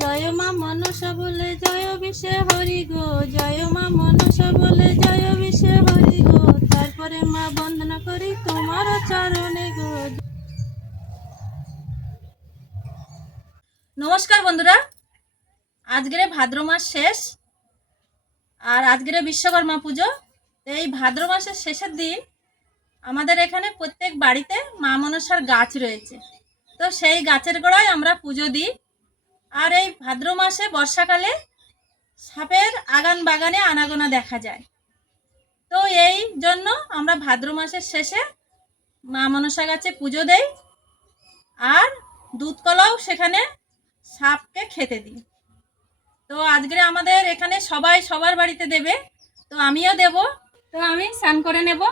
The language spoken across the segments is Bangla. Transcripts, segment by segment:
জয় মা মনসা বলে জয় বিশে হরি গো, জয় মা মনসা বলে জয় বিশে হরি গো, তারপরে মা বন্দনা করি তোমার চরণে গো। নমস্কার বন্ধুরা, আজকের ভাদ্র মাস শেষ আর আজকের বিশ্বকর্মা পুজো। এই ভাদ্র মাসের শেষের দিন আমাদের এখানে প্রত্যেক বাড়িতে মা মনসার গাছ রয়েছে, তো সেই গাছের গোড়ায় আমরা পুজো দিই। আর এই ভাদ্র মাসে বর্ষাকালে সাপের আগান বাগানে আনাগোনা দেখা যায়, তো এই জন্য আমরা ভাদ্র মাসের শেষে মা মনসা গাছে পুজো দেই আর দুধ কলাও সেখানে সাপকে খেতে দিই। তো আজকে আমাদের এখানে সবাই সবার বাড়িতে দেবে, তো আমিও দেব। তো আমি স্নান করে নেব।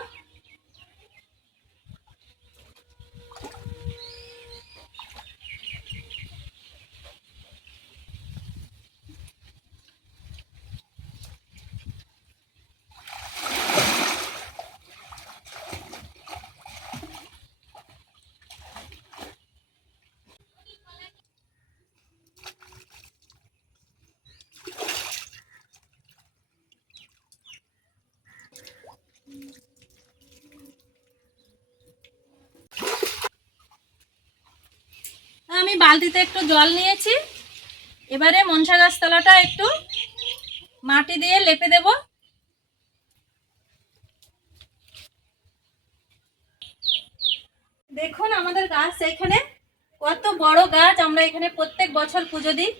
আমি বালতিতে একটু জল নিয়েছি, এবারে মনসা গাছতলাটা একটু মাটি দিয়ে লেপে দেব। দেখুন আমাদের গাছ এখানে কত বড় গাছ, আমরা এখানে প্রত্যেক বছর পুজো দিই।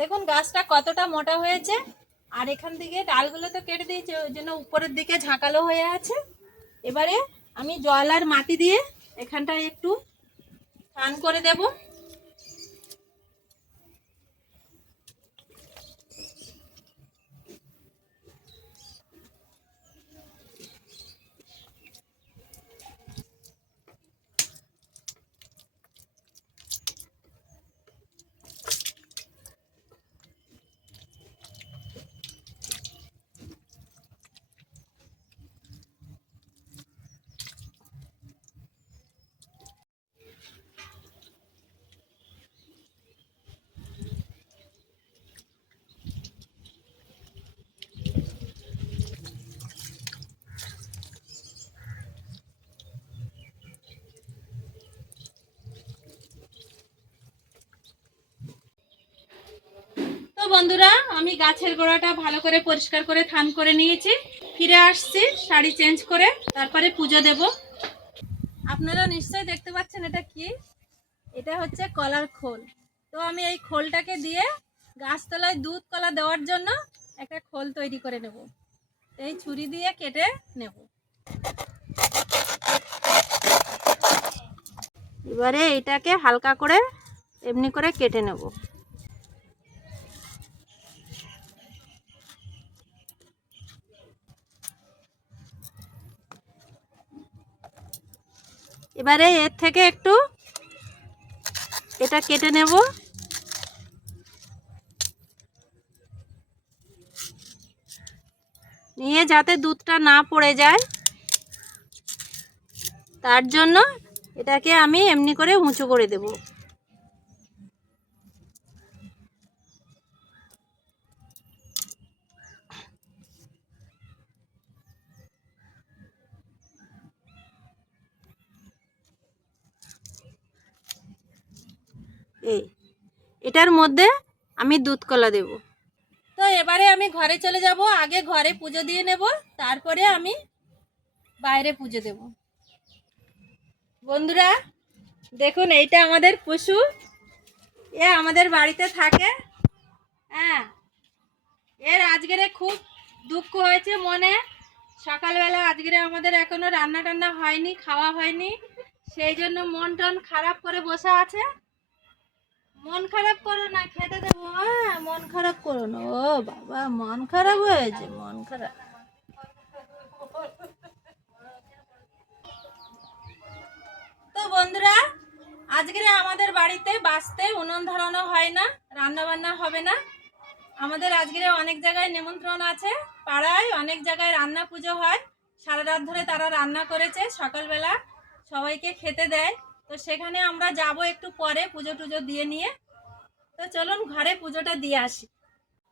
দেখুন গাছটা কতটা মোটা হয়েছে, আর এখান থেকে ডালগুলো তো কেটে দিয়েছে, ওই জন্য উপরের দিকে ঝাঁকালো হয়ে আছে। এবারে আমি জল আর মাটি দিয়ে এখানটায় একটু স্নান করে দেব। তো বন্ধুরা, আমি গাছের গোড়াটা ভালো করে পরিষ্কার করে স্নান করে নিয়েছি, ফিরে আসছি শাড়ি চেঞ্জ করে, তারপরে পুজো দেব। আপনারা নিশ্চয়ই দেখতে পাচ্ছেন এটা কি, এটা হচ্ছে কলার খোল। তো আমি এই খোলটাকে দিয়ে গাছতলায় দুধ কলা দেওয়ার জন্য একটা খোল তৈরি করে নেব। এই ছুরি দিয়ে কেটে নেব। এবারে এটাকে হালকা করে এমনি করে কেটে নেব। এবারে এর থেকে একটু এটা কেটে নেব। নিয়ে যাতে দুধটা না পড়ে যায় তার জন্য এটাকে আমি এমনি করে উঁচু করে দেব। এটার মধ্যে আমি দুধ কলা দেব। তো এবারে আমি ঘরে চলে যাব, আগে ঘরে পুজো দিয়ে নেব, তারপরে আমি বাইরে পুজো দেব। বন্ধুরা দেখুন, এইটা আমাদের পশু, এ আমাদের বাড়িতে থাকে। হ্যাঁ, এর আজকের খুব দুঃখ হয়েছে মনে। সকালবেলা আজকের আমাদের এখনো রান্না টান্না হয়নি, খাওয়া হয়নি, সেই জন্য মন টন খারাপ করে বসে আছে। মন খারাপ করো না, খেতে দেবো। হ্যাঁ, মন খারাপ করো না। ও বাবা, মন খারাপ হয়েছে, মন খারাপ। তো বন্ধুরা, আজকে আমাদের বাড়িতে বাঁচতে উনুন ধরানো হয় না, রান্না বান্না হবে না। আমাদের আজকে অনেক জায়গায় নিমন্ত্রণ আছে, পাড়ায় অনেক জায়গায় রান্না পুজো হয়। সারা রাত ধরে তারা রান্না করেছে, সকালবেলা সবাইকে খেতে দেয়। তো সেখানে আমরা যাব একটু পরে পুজো টুজো দিয়ে নিয়ে। তো চলুন ঘরে পুজোটা দিয়ে আসি।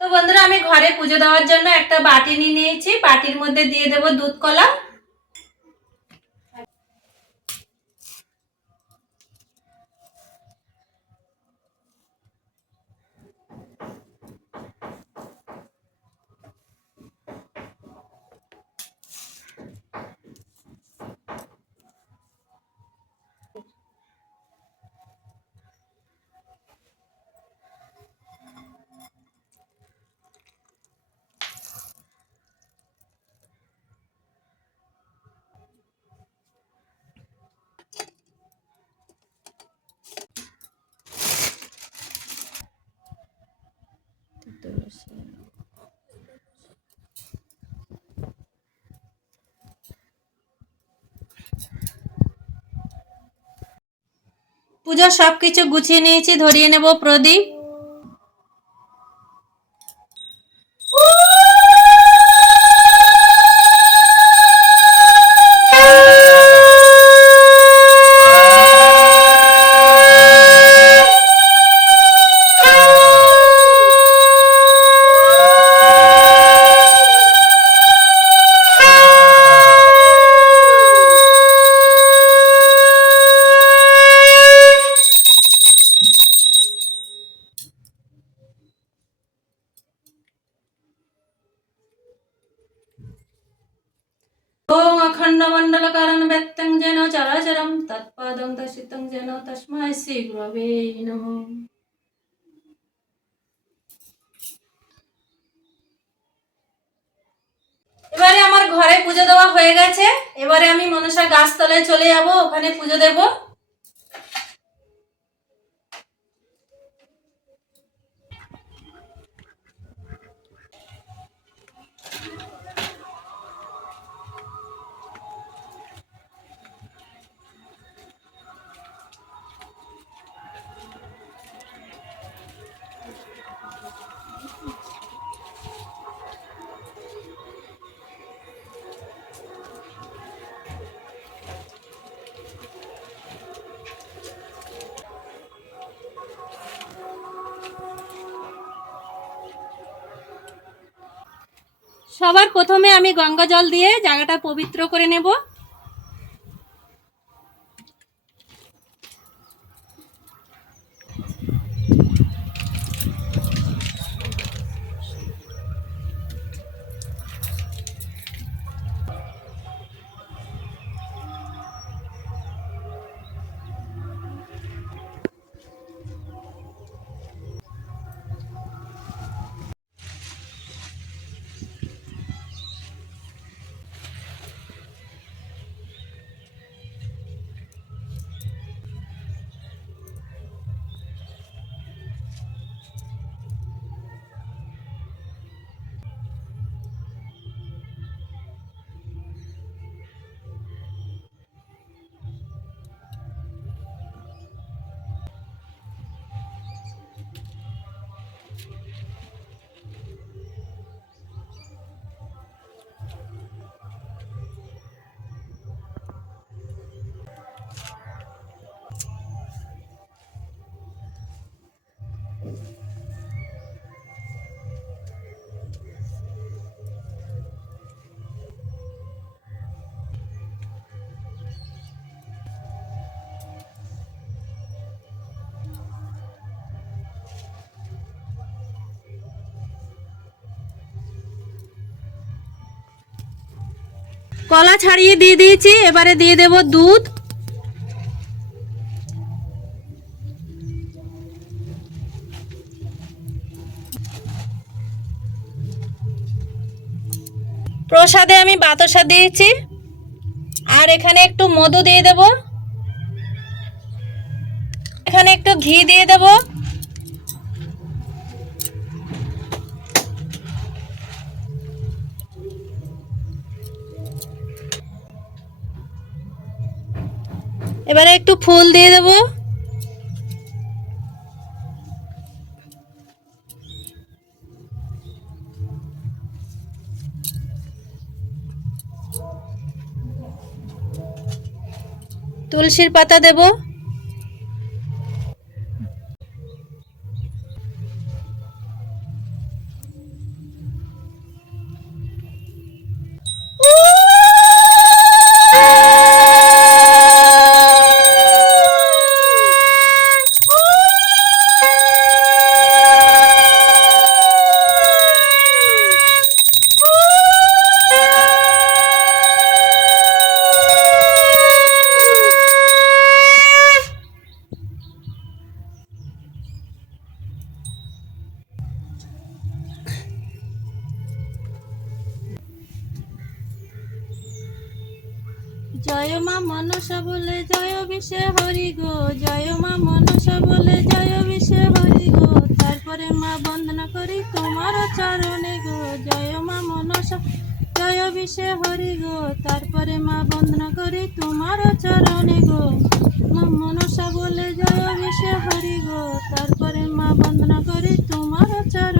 তো বন্ধুরা, আমি ঘরে পুজো দেওয়ার জন্য একটা বাটি নিয়ে নিয়েছি। বাটির মধ্যে দিয়ে দেব দুধ কলা। পুজো সবকিছু গুছিয়ে নিয়েছি, ধরিয়ে নেব প্রদীপ। ओम अखंडमंडलकारण व्यक्तं जेन चराचरं तत्पादं दर्शितं जेन तस्मै श्री गुरवे नमः। এবারে আমার ঘরে পুজো দেওয়া হয়ে গেছে। এবারে আমি মনসা গাছতলায় চলে যাব, ওখানে পুজো দেব। সবার প্রথমে আমি গঙ্গা জল দিয়ে জায়গাটা পবিত্র করে নেব। কলা ছাড়িয়ে দিয়ে দিয়েছি, এবারে দিয়ে দেব দুধ। প্রসাদে আমি বাতাসা দিয়েছি, আর এখানে একটু মধু দিয়ে দেব, এখানে একটু ঘি দিয়ে দেব। এবারে একটু ফুল দিয়ে দেব। তুলসীর পাতা দেব। জয় মা মনসা বলে জয় বিশে হরি গো, জয় মা মনসা বলে জয় বিশে হরি গো, তারপরে মা বন্দনা করি তোমার চরণে গো। জয় মা মনসা জয় বিশে হরি গো, তারপরে মা বন্দনা করি তোমার চরণে গো। মা মনসা বলে জয় বিশে হরি গো, তারপরে মা বন্দনা করি তোমার চরণে।